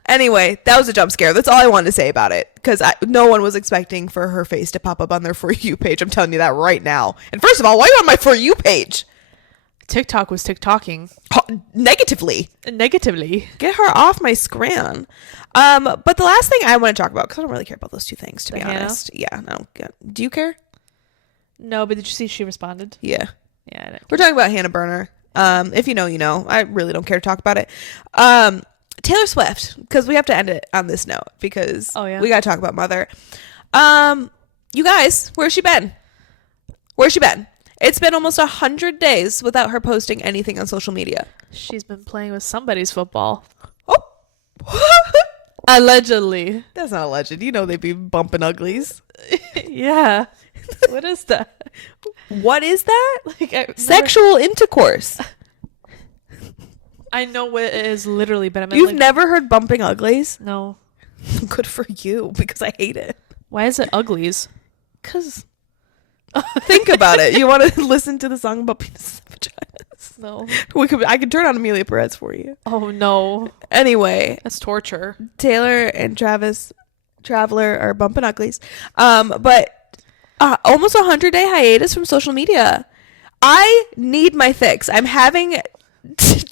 Anyway, that was a jump scare. That's all I wanted to say about it. Because no one was expecting for her face to pop up on their For You page. I'm telling you that right now. And first of all, why are you on my For You page? TikTok was TikToking. Negatively. Get her off my scran. But the last thing I want to talk about, because I don't really care about those two things, to be honest. Yeah, no. Do you care? No, but did you see she responded? Yeah. Yeah, I didn't. We're talking about Hannah Berner. If you know, you know. I really don't care to talk about it. Taylor Swift, because we have to end it on this note because we got to talk about Mother. You guys, where's she been? Where's she been? It's been almost 100 days without her posting anything on social media. She's been playing with somebody's football. Oh. Allegedly. That's not alleged. You know they be bumping uglies. Yeah. What is that? What is that? Like sexual intercourse. I know what it is literally, but I mean, You've never heard bumping uglies? No. Good for you, because I hate it. Why is it uglies? Because think about it. You want to listen to the song about penises and vaginas? No. I could turn on Amelia Perez for you. Oh no. Anyway, That's torture. Taylor and Travis Traveler are bumping uglies. But almost 100-day hiatus from social media. I need my fix. I'm having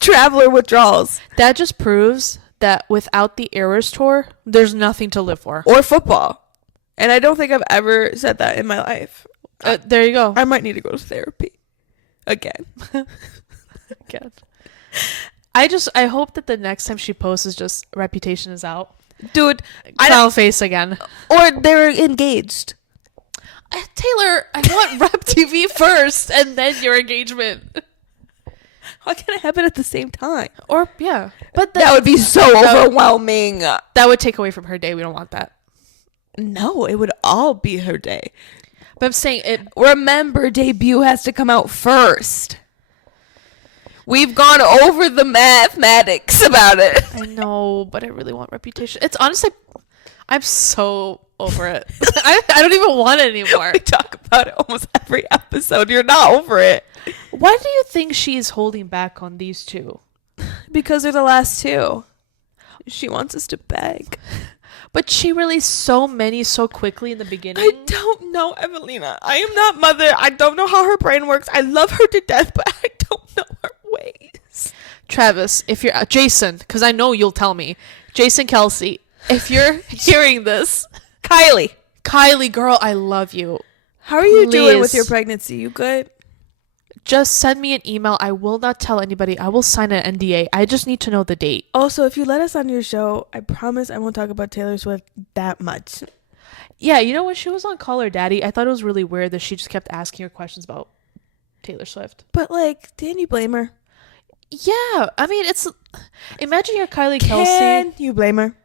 Traveler withdrawals. That just proves that without the Eras tour, there's nothing to live for. Or football. And I don't think I've ever said that in my life. There you go. I might need to go to therapy. Again. Again. I hope that the next time she posts is just Reputation is out. Dude. Clown face again. Or they're engaged. Taylor, I want Rep TV first and then your engagement. How can it happen at the same time? Or, yeah. But that would be so overwhelming. That would take away from her day. We don't want that. No, it would all be her day. But I'm saying it. Remember, debut has to come out first. We've gone over the mathematics about it. I know, but I really want Reputation. It's honestly, I'm so over it. I don't even want it anymore. We talk about it almost every episode. You're not over it. Why do you think she's holding back on these two? Because they're the last two. She wants us to beg. But she released so many so quickly in the beginning. I don't know, Evelina. I am not Mother. I don't know how her brain works. I love her to death, but I don't know her ways. Travis, if you're Jason, because I know you'll tell me. Jason Kelsey, if you're hearing this. Kylie, girl, I love you. How are you doing with your pregnancy? You good? Just send me an email. I will not tell anybody. I will sign an NDA. I just need to know the date. Also, if you let us on your show, I promise I won't talk about Taylor Swift that much. Yeah, you know, when she was on Call Her Daddy, I thought it was really weird that she just kept asking her questions about Taylor Swift. But, like, didn't you blame her? Yeah, I mean, it's... Imagine you're Kylie Kelsey. Can you blame her?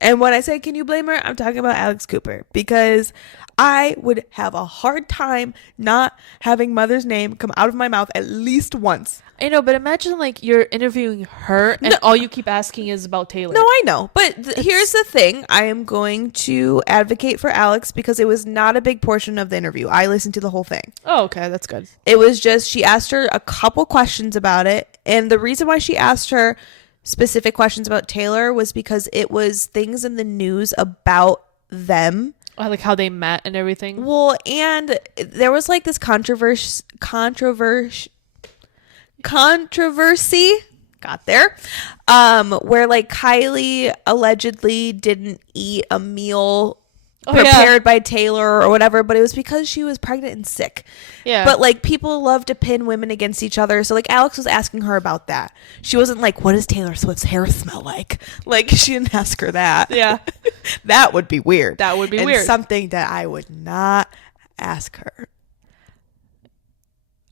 And when I say can you blame her, I'm talking about Alex Cooper. Because I would have a hard time not having Mother's name come out of my mouth at least once. I know, but imagine like you're interviewing her and all you keep asking is about Taylor. No, I know. But here's the thing. I am going to advocate for Alex because it was not a big portion of the interview. I listened to the whole thing. Oh, okay. That's good. It was just she asked her a couple questions about it. And the reason why she asked her specific questions about Taylor was because it was things in the news about them. Like how they met and everything. Well, and there was like this controversy got there where like Kylie allegedly didn't eat a meal prepared by Taylor or whatever, but it was because she was pregnant and sick. Yeah. But like people love to pin women against each other. So like Alex was asking her about that. She wasn't like, what does Taylor Swift's hair smell like? Like she didn't ask her that. Yeah. That would be weird. That would be and weird. Something that I would not ask her.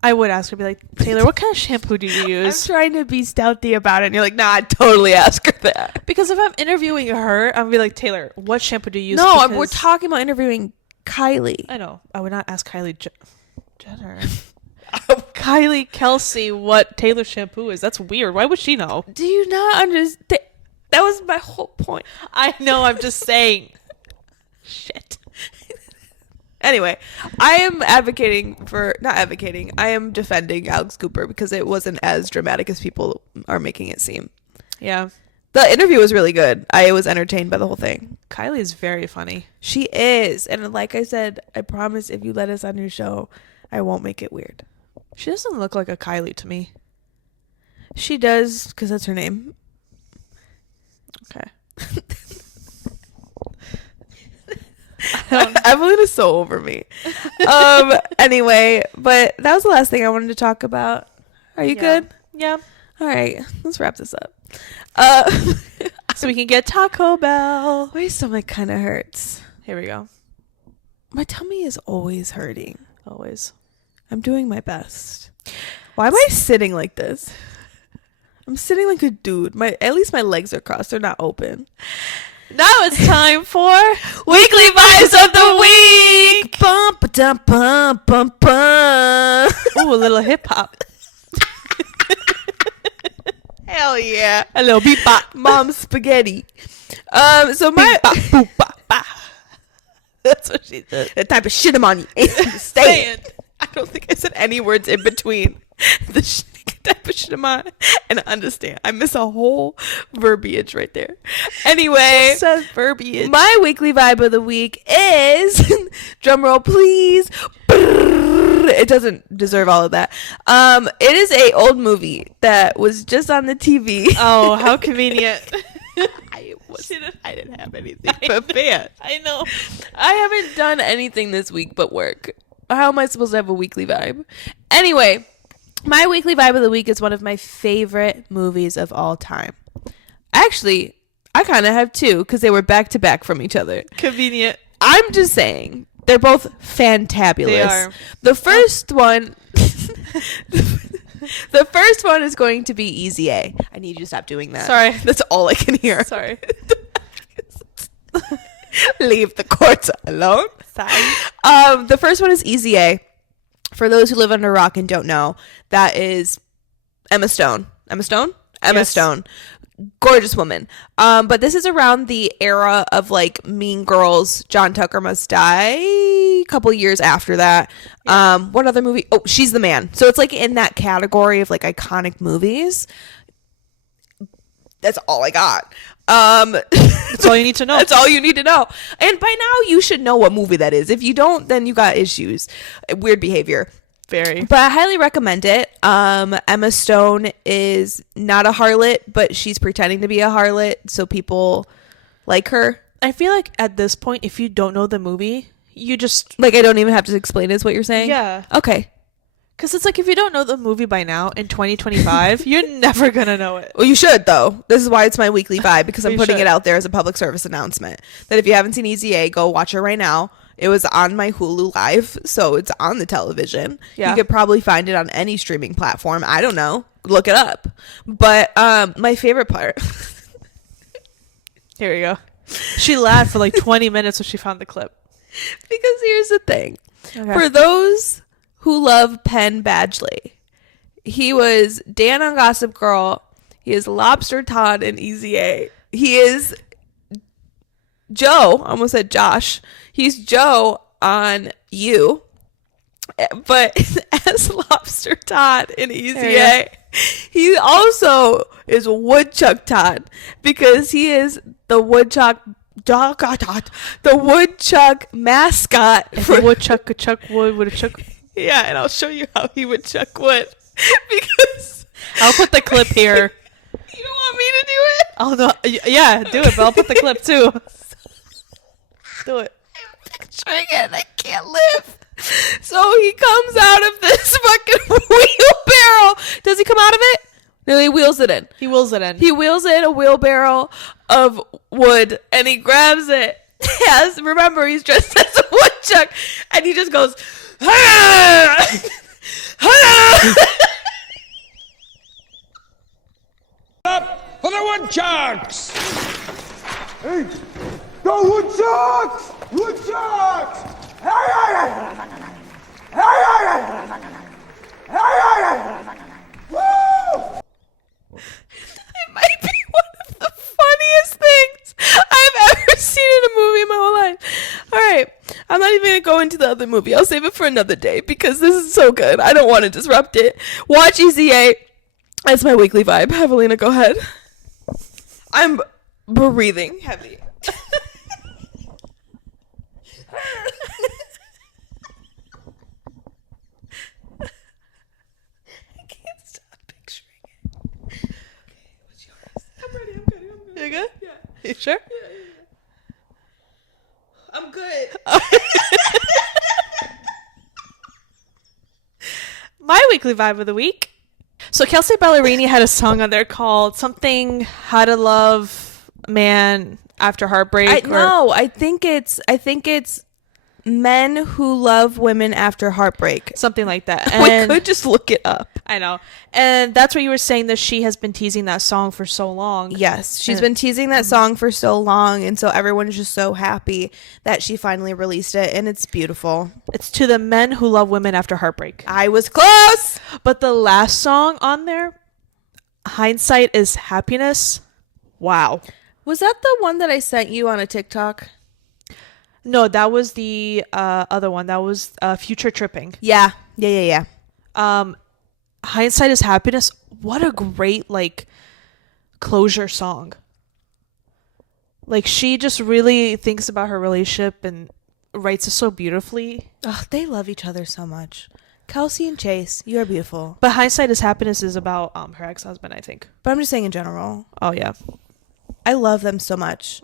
I would ask her, be like, Taylor, what kind of shampoo do you use? I'm trying to be stealthy about it. And you're like, nah, I'd totally ask her that. Because if I'm interviewing her, I'm going to be like, Taylor, what shampoo do you use? No, we're talking about interviewing Kylie. I know. I would not ask Kylie Jenner. Kylie Kelsey what Taylor shampoo is. That's weird. Why would she know? Do you not understand? That was my whole point. I know. I'm just saying. Shit. Anyway, I am I am defending Alex Cooper because it wasn't as dramatic as people are making it seem. Yeah. The interview was really good. I was entertained by the whole thing. Kylie is very funny. She is. And like I said, I promise if you let us on your show, I won't make it weird. She doesn't look like a Kylie to me. She does, because that's her name. Okay. Evelyn is so over me. Anyway, but that was the last thing I wanted to talk about. Are you good? Yeah. All right, let's wrap this up. So we can get Taco Bell. My stomach kind of hurts. Here we go. My tummy is always hurting. Always. I'm doing my best. Why am I sitting like this? I'm sitting like a dude. At least my legs are crossed. They're not open. Now it's time for Weekly Vibes of the Week. Bum ba dum bum bum bum. Ooh, a little hip hop. Hell yeah. A little beat bop. Mom spaghetti. So my Boop, bop, bop. that's what she said. The type of shit I'm on you. Stand. I don't think I said any words in between the type of shit I'm on and understand. I miss a whole verbiage right there. Anyway, She said verbiage. my weekly vibe of the week is drum roll please. It doesn't deserve all of that. It is a old movie that was just on the TV. Oh, how convenient. I didn't have anything prepared. I know. I haven't done anything this week but work. How am I supposed to have a weekly vibe? Anyway, my weekly vibe of the week is one of my favorite movies of all time. Actually, I kind of have two because they were back to back from each other. Convenient. I'm just saying, they're both fantabulous. They are. The first one... The first one is going to be Easy A. I need you to stop doing that. Sorry. That's all I can hear. Sorry. Leave the courts alone. Sorry. The first one is Easy A. For those who live under a rock and don't know, that is Emma Stone. Emma Stone? Emma Yes. Stone. Gorgeous woman. But this is around the era of like Mean Girls, John Tucker Must Die, a couple years after that. What other movie? Oh, She's the Man. So it's like in that category of like iconic movies. That's all I got. That's all you need to know. That's all you need to know. And by now you should know what movie that is. If you don't, then you got issues. Weird behavior. Very. But I highly recommend it. Emma Stone is not a harlot, but she's pretending to be a harlot, so people like her. I feel like at this point, if you don't know the movie, you just... Like, I don't even have to explain is what you're saying? Yeah. Okay. Because it's like, if you don't know the movie by now, in 2025, you're never going to know it. Well, you should, though. This is why it's my weekly vibe, because I'm You putting should. it out there as a public service announcement. That if you haven't seen Easy A, go watch it right now. It was on my Hulu Live, so it's on the television. Yeah. You could probably find it on any streaming platform. I don't know. Look it up. But my favorite part... Here we go. She laughed for like 20 minutes when she found the clip. Because here's the thing. Okay. For those who love Penn Badgley, he was Dan on Gossip Girl. He is Lobster Todd in Easy A. He is Joe. I almost said Josh. He's Joe on You. But as Lobster Todd in Easy A, he also is Woodchuck Todd because he is the Woodchuck mascot. If a woodchuck could chuck wood with a chuck... Yeah, and I'll show you how he would chuck wood because I'll put the clip here. you don't want me to do it. I'll do, yeah, do it, but I'll put the clip too. Do it. I'm picturing it. I can't live. So he comes out of this fucking wheelbarrow. Does he come out of it? No, he wheels it in. He wheels it in. He wheels in a wheelbarrow of wood and he grabs it. Yes, remember he's dressed as a woodchuck and he just goes, "Ah! Ah!" Up for the woodchucks! Hey, go woodchucks! Woodchucks! Hey, hey, hey! Hey, hey, hey! Hey, hey, hey! Woo! It might be one of the funniest things I've ever seen in a movie in my whole life. All right. I'm not even going to go into the other movie. I'll save it for another day because this is so good. I don't want to disrupt it. Watch Easy A. That's my weekly vibe. Evelina, go ahead. I'm breathing heavy. I can't stop picturing it. Okay, what's yours? I'm ready. I'm good. You good? Yeah. You sure? I'm good. weekly vibe of the week. So Kelsea Bellerini had a song on there called something How to Love Man After Heartbreak. I think it's men who love women after heartbreak. Something like that. And we could just look it up. I know. And that's where you were saying that she has been teasing that song for so long. Yes, she's been teasing that song for so long, and so everyone's just so happy that she finally released it, and it's beautiful. It's to the men who love women after heartbreak. I was close! But the last song on there, Hindsight is Happiness. Wow. Was that the one that I sent you on a TikTok? No, that was the other one. That was Future Tripping. Yeah. Hindsight is Happiness. What a great, like, closure song. Like, she just really thinks about her relationship and writes it so beautifully. Oh, they love each other so much. Kelsea and Chase, you are beautiful. But Hindsight is Happiness is about her ex-husband, I think. But I'm just saying in general. Oh, yeah. I love them so much.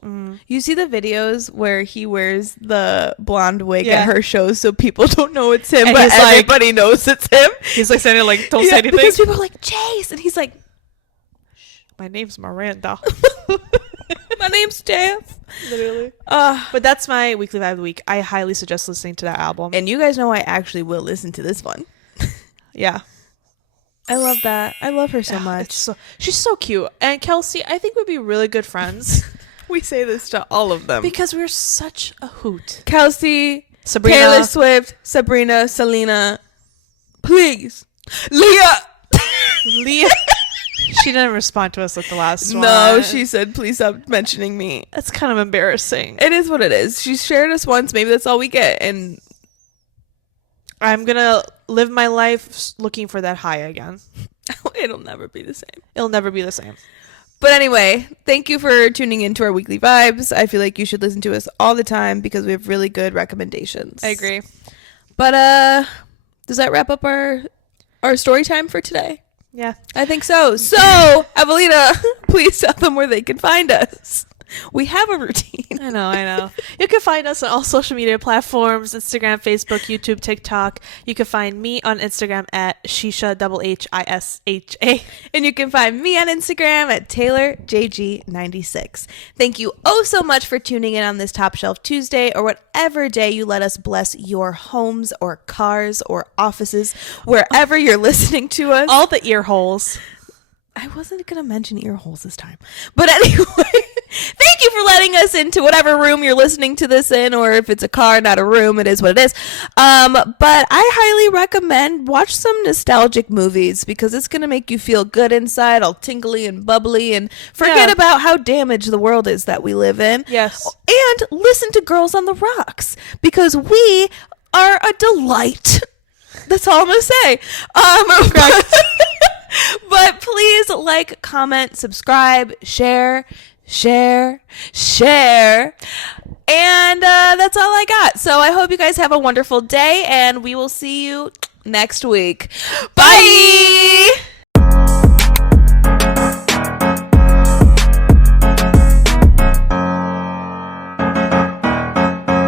You see the videos where he wears the blonde wig at her shows so people don't know it's him, and but everybody knows it's him. He's like saying like, don't say anything. Because people are like, Chase, and he's like, my name's Miranda. my name's Jeff. Literally. But that's my weekly vibe of the week. I highly suggest listening to that album. And you guys know I actually will listen to this one. Yeah. I love that. I love her so much. She's so cute. And Kelsea, I think we'd be really good friends. We say this to all of them. Because we're such a hoot. Kelsea, Sabrina. Taylor Swift, Sabrina, Selena. Please. Leah. She didn't respond to us at the last one. No, she said, please stop mentioning me. That's kind of embarrassing. It is what it is. She shared us once. Maybe that's all we get. And I'm going to live my life looking for that high again. It'll never be the same. It'll never be the same. But anyway, thank you for tuning into our weekly vibes. I feel like you should listen to us all the time because we have really good recommendations. I agree. But does that wrap up our story time for today? Yeah. I think so. So, Evelina, please tell them where they can find us. We have a routine. I know. You can find us on all social media platforms, Instagram, Facebook, YouTube, TikTok. You can find me on Instagram at Shisha HISHA. And you can find me on Instagram at TaylorJG96. Thank you oh so much for tuning in on this Top Shelf Tuesday, or whatever day you let us bless your homes or cars or offices, wherever you're listening to us. All the ear holes. I wasn't going to mention ear holes this time. But anyway, thank you for letting us into whatever room you're listening to this in, or if it's a car, not a room, it is what it is. But I highly recommend watch some nostalgic movies because it's going to make you feel good inside, all tingly and bubbly, and forget about how damaged the world is that we live in. Yes. And listen to Girls on the Rocks because we are a delight. That's all I'm going to say. But please like, comment, subscribe, share. And that's all I got. So I hope you guys have a wonderful day, and we will see you next week. Bye!